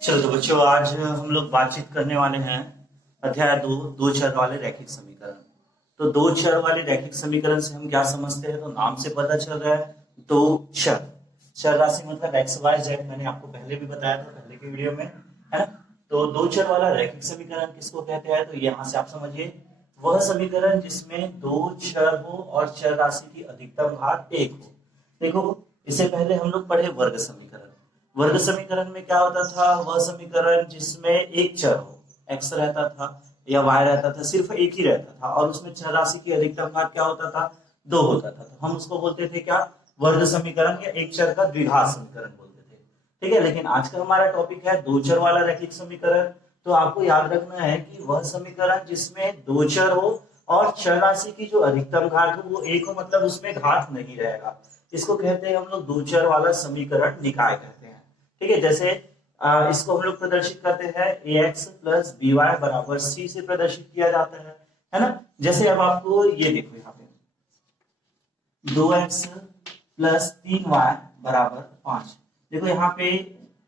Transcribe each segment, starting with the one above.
चलो तो बच्चों, आज हम लोग बातचीत करने वाले हैं अध्याय दो चर वाले रैखिक समीकरण। तो दो चर वाले रैखिक समीकरण से हम क्या समझते हैं, तो नाम से पता चल रहा है दो चर। चर राशि मतलब एक्स वाई जेड, मैंने आपको पहले भी बताया था पहले के वीडियो में, है ना। तो दो चर वाला रैखिक समीकरण किसको कहते हैं, तो यहाँ से आप समझिए वह समीकरण जिसमें दो चर हो और चर राशि की अधिकतम घात एक हो। देखो, इससे पहले हम लोग पढ़े वर्ग समीकरण। वर्ग समीकरण में क्या होता था, वह समीकरण जिसमें एक चर हो, एक्स रहता था या वाई रहता था, सिर्फ एक ही रहता था और उसमें चर राशि की अधिकतम घात क्या होता था, दो होता था। तो हम उसको बोलते थे क्या, वर्ग समीकरण या एक चर का द्विघात समीकरण बोलते थे। ठीक है, लेकिन आज का हमारा टॉपिक है दो चर वाला रैखिक समीकरण। तो आपको याद रखना है कि वह समीकरण जिसमें दो चर हो और चर राशि की जो अधिकतम घात हो वो एक हो, मतलब उसमें घात नहीं रहेगा। इसको कहते हैं हम लोग दो चर वाला समीकरण निकाय कहते हैं। ठीक है, जैसे इसको हम लोग प्रदर्शित करते हैं ए एक्स प्लस बी वाई बराबर सी से प्रदर्शित किया जाता है ना। जैसे अब आपको ये देखो, यहाँ पे दो एक्स प्लस तीन वाई बराबर पांच। देखो यहाँ पे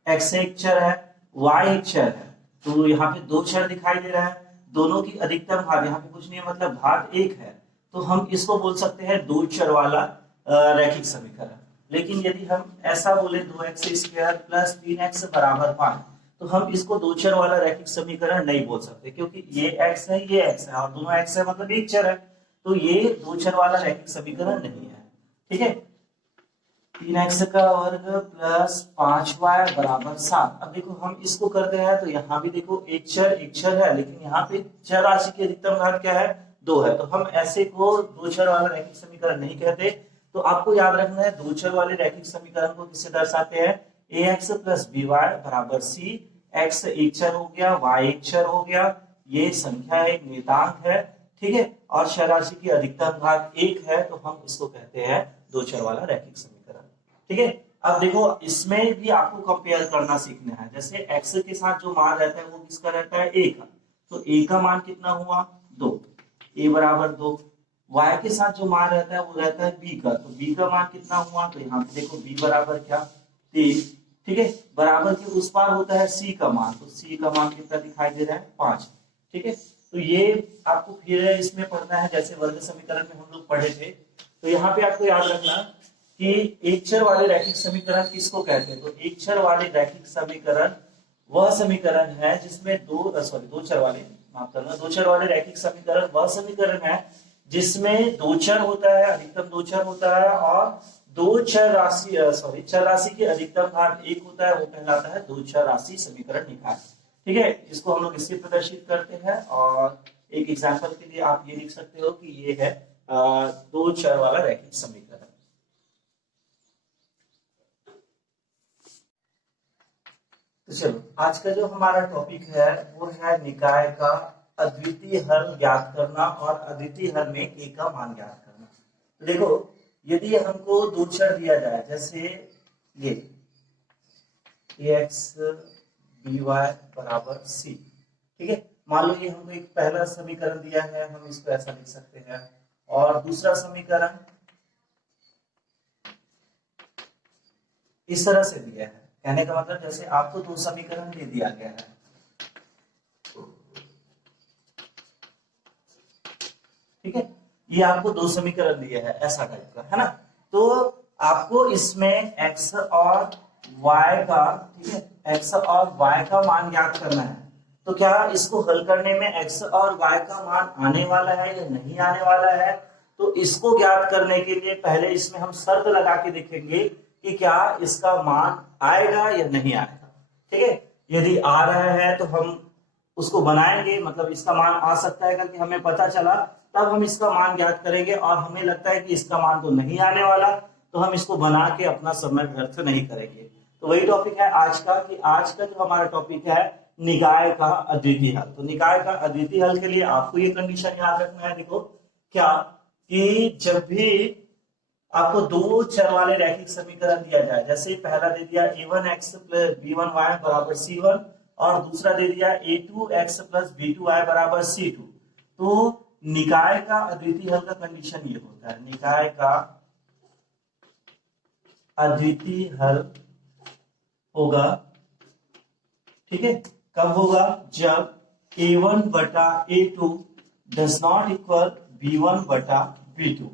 एक्स एक चर है, वाई एक चर है, तो यहाँ पे दो चर दिखाई दे रहा है। दोनों की अधिकतम घात, यहाँ पे कुछ नहीं है, मतलब घात एक है। तो हम इसको बोल सकते हैं दो चर वाला रैखिक समीकरण। लेकिन यदि हम ऐसा बोले दो एक्स स्क्वायर प्लस तीन एक्स बराबर पांच, तो हम इसको दो चर वाला रैखिक समीकरण नहीं बोल सकते, क्योंकि ये एक्स है ये एक्स है और दोनों एक्स है मतलब एक चर है। तो ये दो चर वाला रैखिक समीकरण नहीं है। ठीक है, तीन एक्स का वर्ग प्लस पांच वाई बराबर सात। अब देखो हम इसको करते हैं तो यहाँ भी देखो एक चर है, लेकिन यहाँ पे चर राशि की अधिकतम घात क्या है, दो है। तो हम ऐसे को दो चर वाला रैखिक समीकरण नहीं कहते। तो आपको याद रखना है दो चर वाले रैखिक समीकरण को किससे दर्शाते हैं, ए एक्स प्लस बी वाई बराबर सी। एक्स एक चर हो गया, वाई एक चर हो गया, ये संख्या एक नियतांक है। ठीक है, और चर राशि की अधिकतम घात एक है, तो हम इसको कहते हैं दो चर वाला रैखिक समीकरण। ठीक है, अब देखो इसमें भी आपको कंपेयर करना सीखना है। जैसे x के साथ जो मान रहता है वो किसका रहता है, a का। तो a का मान कितना हुआ, दो, a बराबर दो। y के साथ जो मान रहता है वो रहता है b का, तो b का मान कितना हुआ, तो यहाँ पे देखो b बराबर क्या, तीन। ठीक है, बराबर के उस पार होता है c का मान, तो c का मान कितना दिखाई दे रहा है, पांच। ठीक है, तो ये आपको फिर इसमें पढ़ना है जैसे वर्ग समीकरण में हम लोग पढ़े थे। तो यहाँ पे आपको याद रखना कि एक चर वाले रैखिक समीकरण किसको कहते हैं, तो एक चर वाले रैखिक समीकरण वह समीकरण है जिसमें दो चर वाले, माफ करना, दो चर वाले रैखिक समीकरण वह समीकरण है जिसमें दो चर होता है, अधिकतम दो चर होता है और दो चर राशि चर राशि की अधिकतम घात एक होता है, वो कहलाता है दो चर राशि समीकरण निकाय। ठीक है, इसको हम लोग इससे प्रदर्शित करते हैं और एक एग्जांपल के लिए आप ये लिख सकते हो कि ये है दो चर वाला रैखिक समीकरण। तो चलो, आज का जो हमारा टॉपिक है वो है निकाय का अद्वितीय हल ज्ञात करना और अद्वितीय हल में k का मान ज्ञात करना। तो देखो, यदि हमको दो चर दिया जाए, जैसे ये ax by बराबर c। ठीक है, मान लो ये हमको एक पहला समीकरण दिया है, हम इसको ऐसा लिख सकते हैं, और दूसरा समीकरण इस तरह से दिया है। कहने का मतलब जैसे आपको दो समीकरण दे दिया गया है, ठीक है, ये आपको दो समीकरण दिए हैं ऐसा टाइप का, है ना। तो आपको इसमें x और y का, ठीक है, x और y का मान ज्ञात करना है। तो क्या इसको हल करने में x और y का मान आने वाला है या नहीं आने वाला है, तो इसको ज्ञात करने के लिए पहले इसमें हम शर्त लगा के देखेंगे कि क्या इसका मान आएगा या नहीं आएगा। ठीक है, यदि आ रहा है तो हम उसको बनाएंगे, मतलब इसका मान आ सकता है करके हमें पता चला, तब हम इसका मान ज्ञात करेंगे। और हमें लगता है कि इसका मान तो नहीं आने वाला, तो हम इसको बना के अपना समय व्यर्थ नहीं करेंगे। तो वही टॉपिक है आज का, कि आज का जो हमारा टॉपिक है निकाय का अद्वितीय हल। तो निकाय का अद्वितीय हल के लिए आपको ये कंडीशन याद रखना है। देखो क्या, कि जब भी आपको दो चर वाले रैखिक समीकरण दिया जाए, जैसे पहला दे दिया a1x प्लस b1y बराबर c1 और दूसरा दे दिया a2x प्लस b2y बराबर c2, तो निकाय का अद्वितीय हल का कंडीशन ये होता है, निकाय का अद्वितीय हल होगा ठीक है, कब होगा? जब a1 बटा a2 does not equal b1 बटा b2।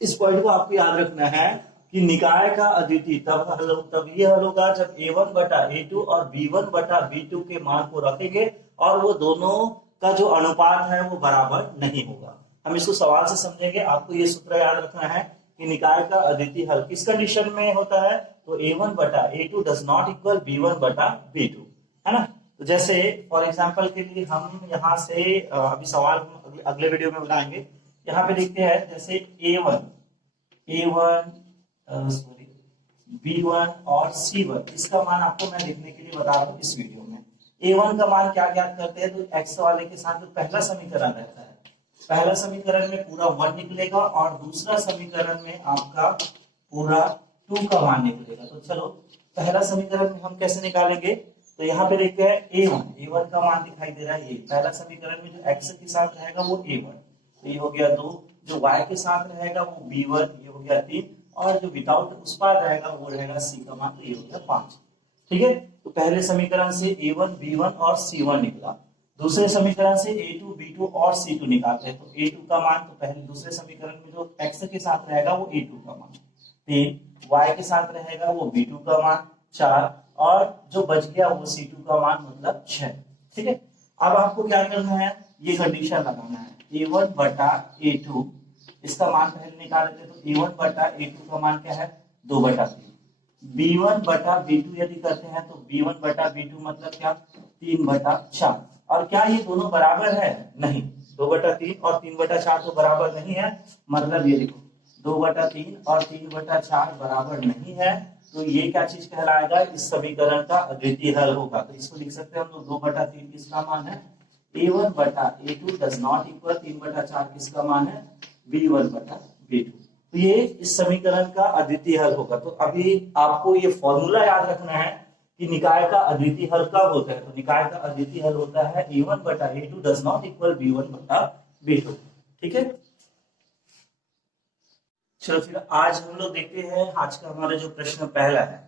इस पॉइंट को आपको याद रखना है कि निकाय का अद्वितीय तब ये हल होगा जब a1 बटा a2 और b1 बटा b2 के मान को रखेंगे और वो दोनों का जो अनुपात है वो बराबर नहीं होगा। हम इसको सवाल से समझेंगे। आपको ये सूत्र याद रखना है कि निकाय का अद्वितीय हल किस कंडीशन में होता है? तो a1 बटा a2 does not equal b1 बटा b2, है ना। तो जैसे फॉर एग्जांपल के लिए हम यहाँ से अभी सवाल अगले वीडियो में बनाएंगे। यहाँ पे देखते हैं जैसे a1 b1 और c1, इसका मान आपको मैं लिखने के लिए बता रहा हूँ इस वीडियो में। a1 का मान क्या ज्ञात करते हैं? तो x वाले के साथ जो पहला समीकरण रहता है, पहला समीकरण में पूरा 1 निकलेगा और दूसरा समीकरण में आपका पूरा 2 का मान निकलेगा। तो चलो पहला समीकरण में हम कैसे निकालेंगे? तो यहाँ पे देखते हैं a1 का मान दिखाई दे रहा है। ये पहला समीकरण में जो x के साथ रहेगा वो a1, तो ये हो गया 2, जो y के साथ रहेगा वो b1, ये हो गया 3, और जो विदाउट उस पार रहेगा वो रहेगा c का मान, तो ये हो गया 5। ठीक है, तो पहले समीकरण से a1 b1 और c1 निकला। दूसरे समीकरण से a2 b2 और c2 निकालते हैं। तो a2 का मान, तो पहले दूसरे समीकरण में जो x के साथ रहेगा वो a2 का मान 3, y के साथ रहेगा वो b2 का मान 4, और जो बच गया वो c2 का मान मतलब 6। ठीक है, अब आपको क्या करना है? ये कंडीशन लगाना है a1 बटा a2, इसका मान पहले निकाल लेते हैं। तो a1 बटा a2 का मान क्या है? 2 बटा 3। b1 बटा b2 यदि करते हैं तो b1 बटा b2 मतलब क्या? 3 बटा 4। और क्या ये दोनों बराबर है? नहीं, 2 बटा 3 और 3 बटा 4 तो बराबर नहीं है। मतलब ये देखो 2 बटा 3 और 3 बटा 4 बराबर नहीं है, तो ये क्या चीज कहलाएगा? इस समीकरण का अद्वितीय हल होगा। तो इसको लिख सकते हैं हम लोग 2 बटा 3 किसका मान है? a1 बटा a2 डज नॉट इक्वल 3 बटा 4 किसका मान है? b1 बटा b2। तो ये इस समीकरण का अद्वितीय हल होगा। तो अभी आपको ये फॉर्मूला याद रखना है कि निकाय का अद्वितीय हल कब होता है? तो निकाय का अद्वितीय हल होता है a1 बटा a2 does not equal b1 बटा b2। ठीक है, चलो फिर आज हम लोग देखते हैं आज का हमारा जो प्रश्न पहला है,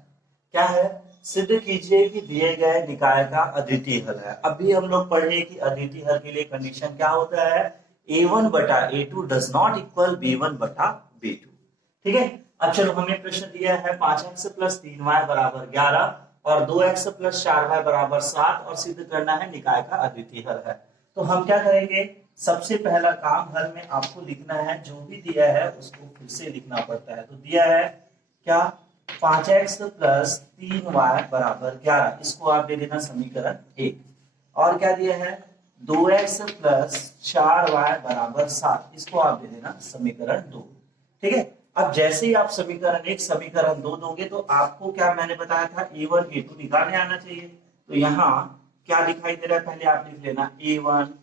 क्या है? सिद्ध कीजिए कि दिए गए निकाय का अद्वितीय हल है। अभी हम लोग पढ़े कि अद्वितीय हल के लिए कंडीशन क्या होता है? a1 बटा a2 does not equal b1 बटा b2। ठीक है, अब चलो हमें प्रश्न दिया है 5x प्लस 3y बराबर 11 और 2x प्लस 4y बराबर 7 और सिद्ध करना है निकाय का अद्वितीय हल है। तो हम क्या करेंगे? सबसे पहला काम हल में आपको लिखना है, जो भी दिया है उसको फिर से लिखना पड़ता है। तो दिया है क्या? 5x प्लस 3y बराबर 11, इसको आप दे देना समीकरण 1। और क्या दिया है? 2x प्लस 4y बराबर 7, इसको आप दे देना समीकरण 2। ठीक है, अब जैसे ही आप समीकरण 1 समीकरण 2 दोगे तो आपको क्या मैंने बताया था? a1 a2 निकालने आना चाहिए। तो यहाँ क्या दिखाई दे रहा है? पहले आप लिख लेना a1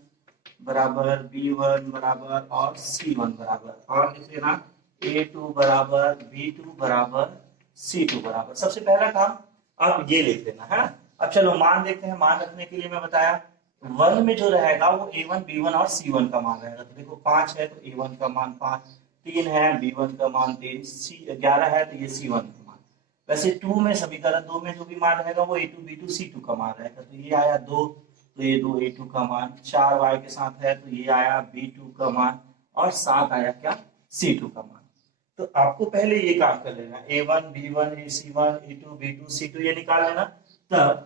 बराबर b1 बराबर और c1 बराबर, और लिख लेना a2 बराबर b2 बराबर c2 बराबर। सबसे पहला काम आप ये लिख लेना है। अब चलो मान देखते हैं। मान रखने के लिए मैं बताया 1 में जो रहेगा वो a1 b1 और c1 का मान रहेगा। तो देखो 5 है तो a1 का मान 5, 3 है b1 का मान 3, 11 है तो ये c1 का मान। वैसे 2 में समीकरण 2 में जो भी मान रहेगा वो a2 b2 c2 का मान रहेगा। तो ये आया 2, तो ये 2 a2 का मान, 4y के साथ है तो ये आया b2 का मान, और 7 आया क्या? c2 का मान। तो आपको पहले ये काम कर लेना, a1 b1 ac1 a2 b2 c2 ये निकाल लेना। तब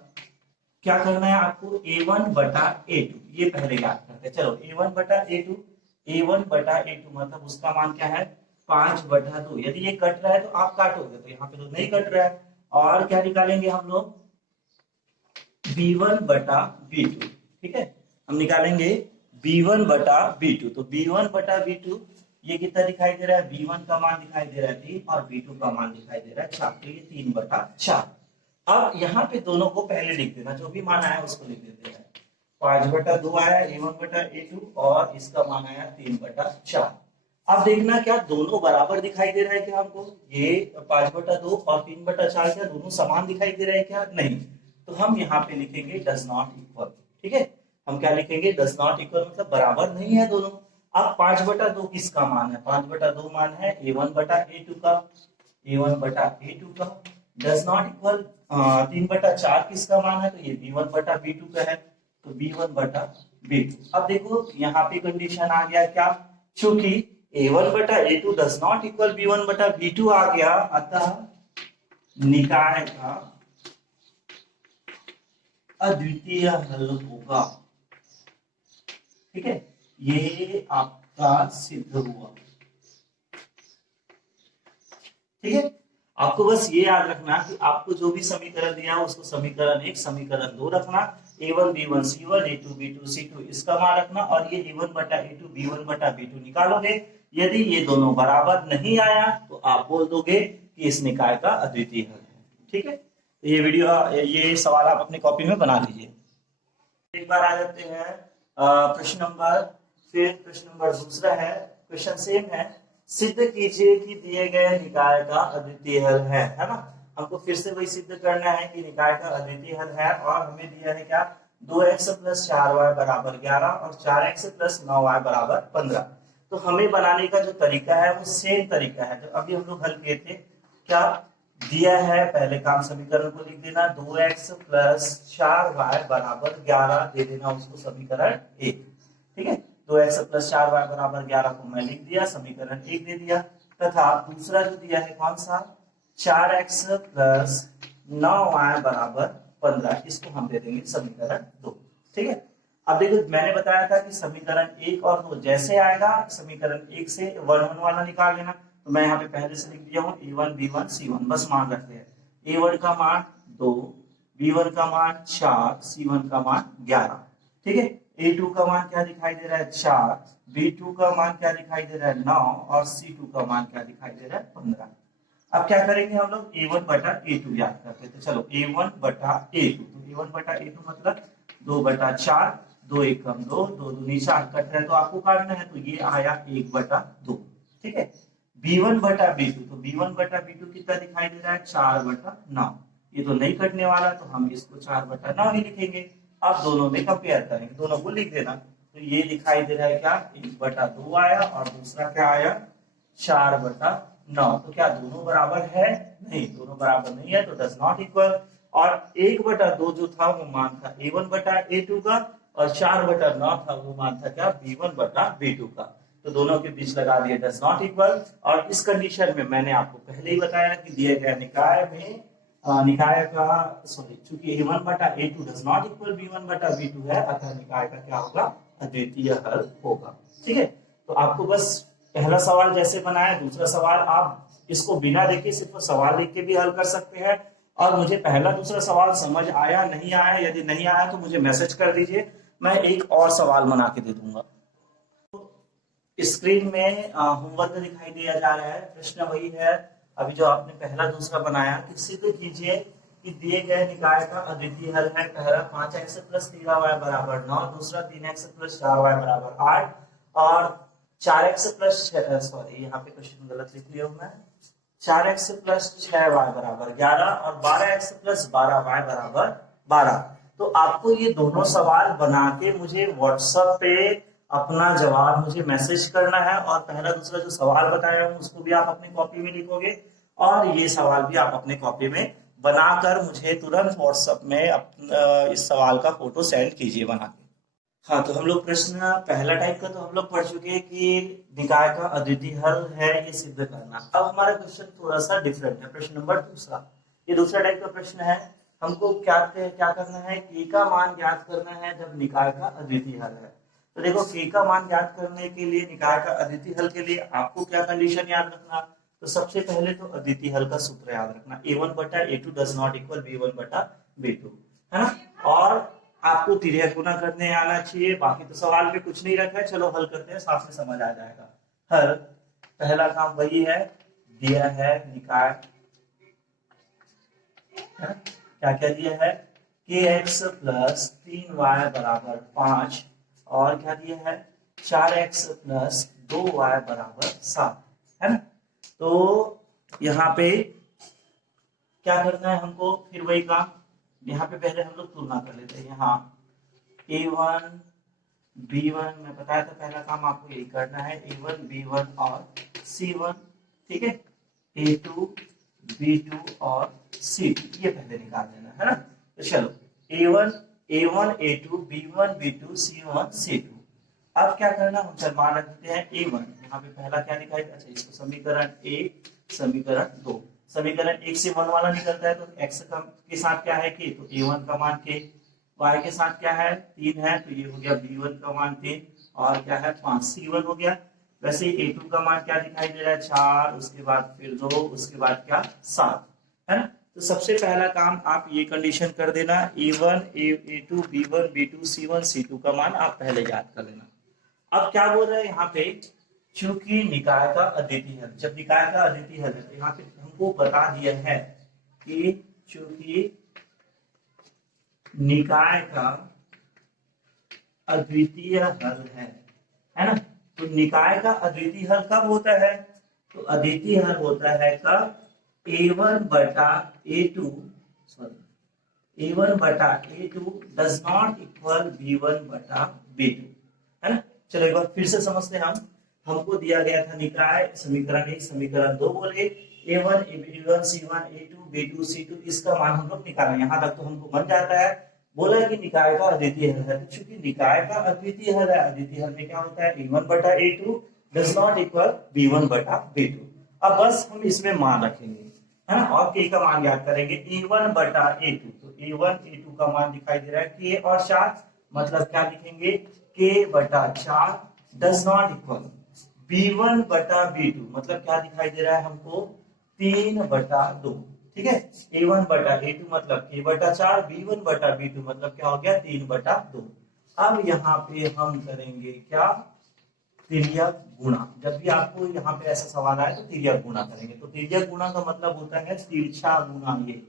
क्या करना है आपको? a1 बटा a2 ये पहले याद करते हैं। चलो a1 बटा a2, a1 बटा a2 मतलब उसका मान क्या है? 5 बटा 2। यदि ये कट रहा है तो आप काटोगे, तो यहाँ पे तो नहीं कट रहा है। और क्या निकालेंगे हम लोग? b1 बटा b2। ठीक है, हम निकालेंगे b1 बटा b2। तो b1 बटा b2 ये कितना दिखाई दे रहा है? b1 का मान दिखाई दे रहा है 3 और b2 का मान दिखाई दे रहा है 4, तो ये 3 बटा 4। अब यहाँ पे दोनों को पहले लिख देना, जो भी मान आया उसको लिख देते हैं। 5 बटा 2 आया a1 बटा a2 और इसका मान आया 3 बटा 4। अब देखना क्या दोनों बराबर दिखाई दे रहा है क्या हमको? ये 5 बटा 2 और 3 बटा 4 क्या दोनों समान दिखाई दे रहे हैं क्या? नहीं। तो हम यहाँ पे लिखेंगे डज नॉट इक्वल। ठीक है, हम क्या लिखेंगे? डज नॉट इक्वल मतलब बराबर नहीं है दोनों। अब 5 बटा 2 किसका मान है? 5 बटा 2 मान है a1 बटा a2 का, a1 बटा a2 का। डज नॉट इक्वल 3/4 किसका मान है, तो ये b1/b2 का है, तो b1/b2। अब देखो यहाँ पे कंडीशन आ गया क्या, चूंकि a1/a2 does not equal b1/b2 आ गया, अतः निकाय का अद्वितीय हल होगा। ठीक है, ये आपका सिद्ध हुआ। ठीक है, आपको बस ये याद रखना कि आपको जो भी समीकरण दिया है उसको समीकरण 1 समीकरण 2 रखना, a1 b1 c1 a2 b2 c2 इसका मान रखना, और ये a1/a2 b1/b2 निकालोगे। यदि ये दोनों बराबर नहीं आया तो आप बोल दोगे कि इस निकाय का अद्वितीय हल है। ठीक है, तो ये सवाल आप अपनी कॉपी में बना लीजिए। एक बार आ जाते हैं प्रश्न नंबर, फिर प्रश्न नंबर दूसरा है, क्वेश्चन सेम है, सिद्ध कीजिए कि दिए गए निकाय का अद्वितीय हल है ना। हमको फिर से वही सिद्ध करना है कि निकाय का अद्वितीय हल है, और हमें दिया है क्या, 2x + 4y = 11 और 4x + 9y = 15। तो हमें बनाने का जो तरीका है वो सेम तरीका है जो अभी हम लोग हल किए थे। क्या दिया है, पहले काम समीकरण को लिख देना, 2x + 4y = 11 दे देना उसको समीकरण 1। ठीक है, 2x + 4y = 11 को मैं लिख दिया, समीकरण 1 दे दिया, तथा दूसरा जो दिया है कौन सा, 4x + 9y = 15, इसको हम दे देंगे समीकरण 2। ठीक है, अब देखो मैंने बताया था कि समीकरण 1 और 2 जैसे आएगा समीकरण 1 से 1 वाला निकाल लेना, तो मैं यहाँ पे पहले से लिख दिया हूँ a1 b1 c1, बस मान रखते हैं। a1 का मान 2, b1 का मान 4, c1 का मान 11। ठीक है, a2 का मान क्या दिखाई दे रहा है 4, b2 का मान क्या दिखाई दे रहा है 9, और c2 का मान क्या दिखाई दे रहा है 15। अब क्या करेंगे हम लोग, a1/a2 याद करते हैं, तो चलो a1/a2, तो a1/a2 मतलब 2/4, 2 एकम 2, 2 दूनी 4 कट रहे तो आपको काटना है, तो ये आया 1/2। ठीक है, b1/b2, तो b1/b2 कितना दिखाई दे रहा है 4/9, ये तो नहीं कटने वाला, तो हम इसको 4/9 ही लिखेंगे। अब दोनों में कंपेयर करेंगे, दोनों को लिख देना, तो ये दिखाई दे रहा है क्या 1/2 आया, और दूसरा क्या आया 4/9। तो क्या दोनों बराबर है, नहीं, दोनों बराबर नहीं है, तो डज नॉट इक्वल। और 1/2 जो था वो मान था a1/a2 का, और 4/9 था वो मान था क्या b1/b2 का, तो दोनों के बीच लगा दिए डज नॉट इक्वल। और इस कंडीशन में मैंने आपको पहले ही बताया कि दिए गए निकाय में निकाय का सॉरी चूंकि a1/a2 does not equal b1/b2 है, अतः निकाय का क्या होगा अद्वितीय हल होगा। ठीक है, तो आपको बस पहला सवाल जैसे बनाया, दूसरा सवाल आप इसको बिना देखे सिर्फ सवाल लिख के भी हल कर सकते हैं। और मुझे पहला दूसरा सवाल समझ आया नहीं आया, यदि नहीं आया तो मुझे मैसेज कर दीजिए, मैं एक और सवाल बना के दे दूंगा। स्क्रीन में होमवर्क दिखाई दिया जा रहा है, प्रश्न वही है अभी जो आपने पहला दूसरा बनाया, कि सिद्ध कीजिए कि दिए गए निकाय का अद्वितीय हल है। पहला 5x + 13y = 9, दूसरा 3x + 4y = 8, और 4x + सॉरी यहाँ पे क्वेश्चन गलत लिख लिया हूं मैं, 4x + 6y = 11, और 12x + 12y = 12। तो आपको ये दोनों सवाल बना के मुझे व्हाट्सएप पे अपना जवाब मुझे मैसेज करना है, और पहला दूसरा जो सवाल बताया हूँ उसको भी आप अपनी कॉपी में लिखोगे, और ये सवाल भी आप अपने कॉपी में बनाकर मुझे तुरंत व्हाट्सएप में इस सवाल का फोटो सेंड कीजिए बना के। हाँ, तो हम लोग प्रश्न पहला टाइप का तो हम लोग पढ़ चुके हैं कि निकाय का अद्वितीय हल है ये सिद्ध करना। अब हमारा क्वेश्चन थोड़ा सा डिफरेंट है, प्रश्न नंबर दूसरा, ये दूसरा टाइप का प्रश्न है। हमको क्या करना है, k का मान ज्ञात करना है जब निकाय का अद्वितीय हल है। तो देखो k का मान ज्ञात करने के लिए, निकाय का अद्वितीय हल के लिए आपको क्या कंडीशन याद रखना, तो सबसे पहले तो अद्वितीय हल का सूत्र याद रखना, a1/a2 does not equal b1/b2, है ना। और आपको तिर्यक गुना करने आना चाहिए, बाकी तो सवाल में कुछ नहीं रखा है, चलो हल करते हैं, साथ में समझ आ जाएगा। हल पहला काम वही है, दिया है निकाय, क्या क्या दिया है, kx + 3y = 5, और क्या दिया है 4x + 2y = 7, है ना। तो यहाँ पे क्या करना है हमको, फिर वही काम, यहाँ पे पहले हम लोग तुलना कर लेते हैं। यहाँ a1 b1 में बताया था, पहला काम आपको यही करना है, a1 b1 और c1। ठीक है, a2 B2 और C2 ये पहले निकाल देना है ना। तो चलो A1 A2 B1 B2 C1 C2। अब क्या करना, हम चल मान रख देते हैं A1, यहाँ पे पहला क्या दिखाई, अच्छा इसको समीकरण 1 समीकरण 2, समीकरण 1 से 1 वाला निकलता है तो x के साथ क्या है k, तो A1 का मान k, y के साथ क्या है 3 है तो ये हो गया B1 का मान 3 और क्या है 5 C1 हो गया। वैसे A2 का मान क्या दिखाई दे रहा है 4, उसके बाद फिर 2, उसके बाद क्या 7 है ना। तो सबसे पहला काम आप ये कंडीशन कर देना A1 A2 B1 B2 C1 C2 का मान आप पहले याद कर लेना। अब क्या बोल रहे हैं यहाँ पे, चूंकि निकाय का अद्वितीय हल, जब निकाय का अद्वितीय हल है तो यहाँ पे हमको बता दिया है कि चूंकि निकाय का अद्वितीय हल है ना। तो निकाय का अद्वितीय हल कब होता है, तो अद्वितीय हल होता है कब, A1 बटा A2 सॉरी A1 बटा A2 does not equal B1 बटा B2 है ना। चलो एक बार फिर से समझते हैं हम, हमको दिया गया था निकाय समीकरण 1 समीकरण 2 बोले A1 B1 C1 A2 B2 C2 इसका मान हम लोग निकालें, यहाँ तक तो हमको बन जाता है। बोला कि निकाय का अद्वितीय हल है, तो चूंकि निकाय का अद्वितीय हल है, अद्वितीय हल में क्या होता है A1 बटा A2 does not equal B1 बटा B2। अब बस हम इसमें मान रखेंगे है ना, और k का मान याद करेंगे A1 बटा A2, तो A1 A2 का मान दिखाई दे रहा है k और 4, मतलब क्या लिखेंगे k बटा 4 डज नॉट इक्वल B1 बटा B2, मतलब क्या दिखाई दे रहा है हमको 3 बटा 2, ठीक है। A1 बटा A2 मतलब k बटा 4, B1 बटा B2 मतलब क्या हो गया 3 बटा 2। अब यहाँ पे हम करेंगे क्या, तिर्यक गुणा। जब भी आपको यहाँ पे ऐसा सवाल आए तो तिर्यक गुणा करेंगे, तो तिर्यक गुणा का मतलब होता है तिरछा गुणा, ये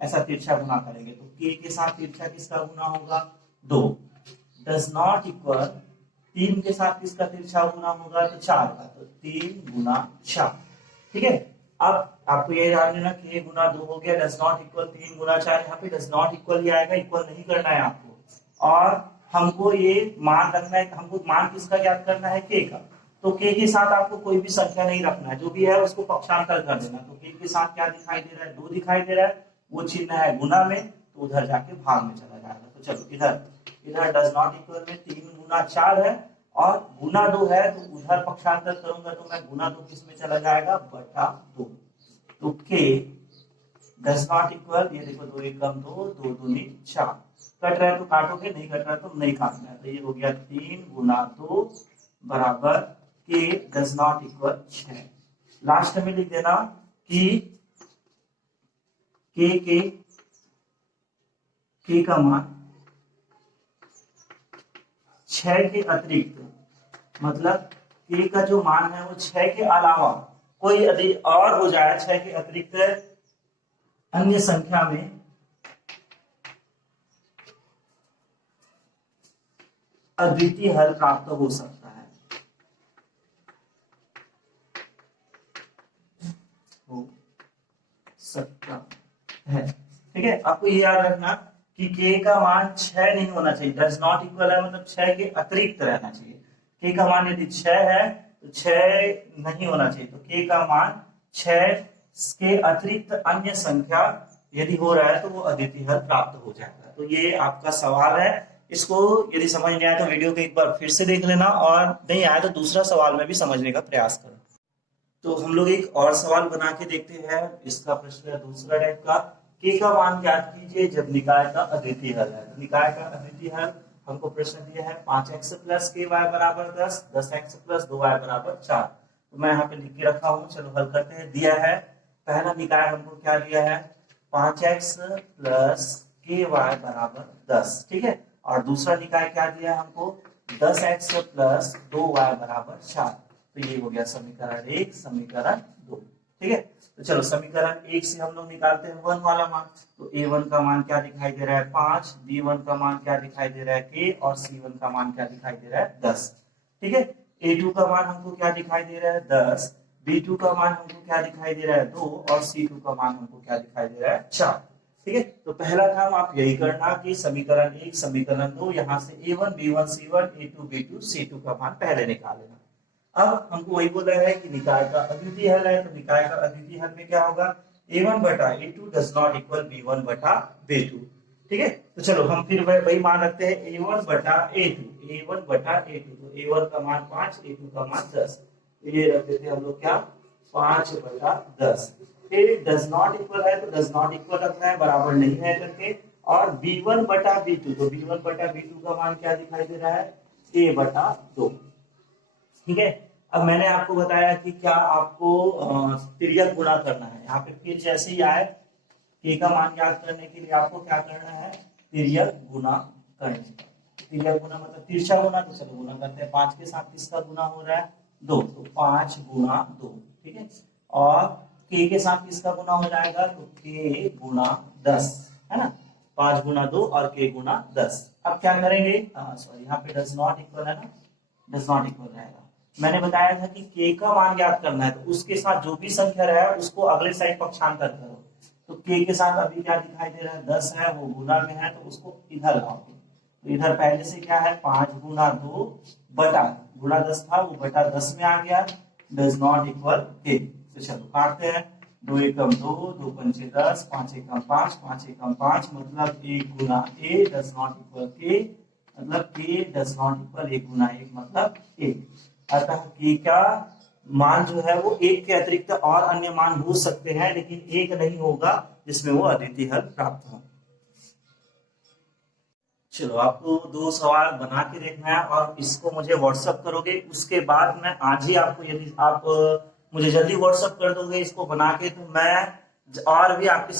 ऐसा तिरछा गुणा करेंगे तो k के साथ तिरछा किसका गुणा होगा 2 डज नॉट इक्वल 3 के साथ किसका तिरछा गुना होगा तो 4 का, तो 3 गुना 4, ठीक है। अब आपको ये ध्यान देना k गुना 2 हो गया डज नॉट इक्वल 3 गुना 4, यहाँ पे डज नॉट इक्वल ही आएगा, इक्वल नहीं करना है आपको। और हमको ये मान रखना है, हमको मान किसका याद करना है k का, तो k के साथ आपको कोई भी संख्या नहीं रखना है, जो भी है उसको पक्षांतर कर देना। तो k के साथ क्या दिखाई दे रहा है 2 दिखाई दे रहा है, वो चिन्ह है गुना में, तो उधर जाके भाग में चला जाएगा। तो चलो इधर डज नॉट इक्वल में 3 गुना 4 है और गुना 2 है, तो उधर पक्षांतर करूंगा तो मैं गुना 2 किस में चला जाएगा बटा 2, तो k डज नॉट इक्वल, ये देखो 2 एकम 2 2 दूनी 4, कट रहा है तो काटोगे, नहीं कट रहा है तो नहीं काटना है, तो ये हो गया 3 गुना 2 बराबर k does not equal 6। Last में लिख देना कि k का मान 6 के अतिरिक्त, मतलब k का जो मान है वो 6 के अलावा कोई अधिक और हो जाए, 6 के अतिरिक्त अन्य संख्या में अद्वितीय हल प्राप्त हो सकता है, ठीक है। आपको ये याद रखना कि k का मान 6 नहीं होना चाहिए, डज नॉट इक्वल है मतलब 6 के अतिरिक्त रहना चाहिए। k का मान यदि 6 है तो 6 नहीं होना चाहिए, तो k का मान 6 के अतिरिक्त अन्य संख्या यदि हो रहा है तो वो अद्वितीय हल प्राप्त हो जाएगा। तो ये आपका सवाल है, इसको यदि समझ नहीं आया तो वीडियो को एक बार फिर से देख लेना, और नहीं आया तो दूसरा सवाल में भी समझने का प्रयास करना। तो हम लोग एक और सवाल बना के देखते हैं, इसका प्रश्न है दूसरा टाइप का, k का मान ज्ञात कीजिए जब निकाय का अद्वितीय हल है। तो निकाय का अद्वितीय हल हमको प्रश्न दिया है 5x प्लस ky बराबर 10, 10x प्लस 2y बराबर 4। तो मैं यहाँ पे लिख के रखा हूँ, चलो हल करते हैं। दिया है पहला निकाय हमको क्या दिया है 5x प्लस ky बराबर 10, ठीक है, और दूसरा निकाय क्या दिया है हमको 10x प्लस 2y बराबर 4। तो ये हो गया समीकरण 1 समीकरण 2, ठीक है। तो चलो समीकरण 1 से हम लोग निकालते हैं 1 वाला मान, तो a1 का मान क्या दिखाई दे रहा है 5, b1 का मान क्या दिखाई दे रहा है k, और c1 का मान क्या दिखाई दे रहा है 10, ठीक है। a2 का मान हमको क्या दिखाई दे रहा है 10, b2 का मान हमको क्या दिखाई दे रहा है 2, और c2 का मान हमको क्या दिखाई दे रहा है 4, ठीक है। तो पहला काम आप यही करना कि समीकरण 1 समीकरण 2 यहाँ से a1 b1 c1 a2 b2 c2 का मान पहले निकाल लेना। अब हमको वही बोला है कि निकाय का अद्वितीय हल है, तो निकाय का अद्वितीय हल में क्या होगा a1 बटा a2 does not equal b1 बटा b2। ठीक है, तो चलो हम फिर वही मान रखते हैं a1 बटा a2, a1 बटा a2, तो a1 का मान 5, a2 का मान 10, ये रख देते हम लोग क्या 5 बटा 10। फिर डज नॉट इक्वल है तो डज नॉट इक्वल रखना है, बराबर नहीं है करके, और b1 बटा b2, तो b1 बटा b2 का मान क्या दिखाई दे रहा है a बटा 2। ठीक है, अब मैंने आपको बताया कि क्या आपको तिर्यक गुणा करना है। यहाँ पे फिर जैसे ही आए k का मान याद करने के लिए आपको क्या करना है, तिर्यक गुणा करना। तिर्यक गुणा मतलब तिरछा गुणा, तो चलो गुणा करते हैं। 5 के साथ किसका गुणा हो रहा है 2, तो 5 गुणा 2। ठीक है, और k के साथ किसका गुणा हो जाएगा, तो k गुणा 10, है ना, 5 गुणा 2 और k गुणा 10। अब क्या करेंगे, सॉरी यहाँ पे डज नॉट इक्वल है ना, डज नॉट इक्वल रहेगा। मैंने बताया था कि k का मान ज्ञात करना है, तो उसके साथ जो भी संख्या रहा है उसको अगले साइड पक्षांतर करो। तो k के साथ अभी क्या दिखाई दे रहा है 10 है, वो गुणा में है, तो उसको इधर लाओगे। तो इधर पहले से क्या है 5 गुणा 2 बटा, गुणा 10 था वो बटा 10 में आ गया, डज नॉट इक्वल k। तो चलो काटते हैं, 2 एकम 2, 2 पंचे 10, 5 एकम 5, 5 एकम 5, मतलब 1 गुणा a does not equal k, मतलब k डज नॉट इक्वल 1 गुणा 1 मतलब 1। अतः k का मान जो है वो 1 के अतिरिक्त और अन्य मान हो सकते हैं, लेकिन 1 नहीं होगा जिसमें वो अद्वितीय हल प्राप्त हो। चलो आपको 2 सवाल बना के देखना है और इसको मुझे व्हाट्सएप करोगे। उसके बाद मैं आज ही आपको, यदि आप मुझे जल्दी व्हाट्सएप कर दोगे इसको बना के, तो मैं और भी आपके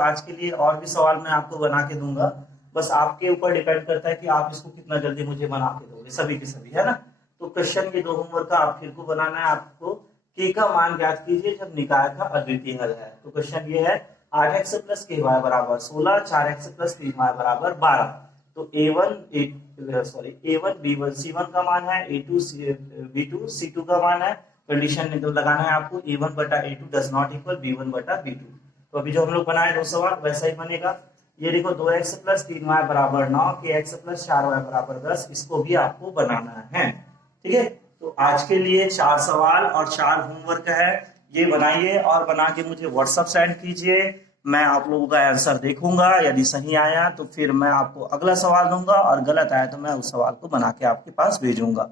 आज के लिए और भी सवाल मैं आपको बना के दूंगा। बस आपके ऊपर डिपेंड करता है कि आप इसको कितना जल्दी मुझे बना के दोगे, सभी के सभी, है ना। तो क्वेश्चन ये 2 होमवर्क का आप फिर को बनाना है आपको। k का मान ज्ञात कीजिए जब निकाय का अद्वितीय हल है। तो क्वेश्चन ये है 8x प्लस ky बराबर 16, 4x प्लस 3y बराबर 12। तो a1 b1 c1 का मान है, a2 b2 c2 का मान है। कंडीशन में तो लगाना है आपको a1 बटा a2 does not equal b1 बटा b2। तो अभी जो हम लोग बनाए 2 सवाल वैसा ही बनेगा। ये देखो 2x प्लस 3y बराबर 9, kx प्लस 4y बराबर 10, इसको भी आपको बनाना है। ठीक है, तो आज के लिए 4 सवाल और 4 होमवर्क है, ये बनाइए और बना के मुझे व्हाट्सएप सेंड कीजिए। मैं आप लोगों का आंसर देखूंगा, यदि सही आया तो फिर मैं आपको अगला सवाल दूंगा और गलत आया तो मैं उस सवाल को बना के आपके पास भेजूंगा।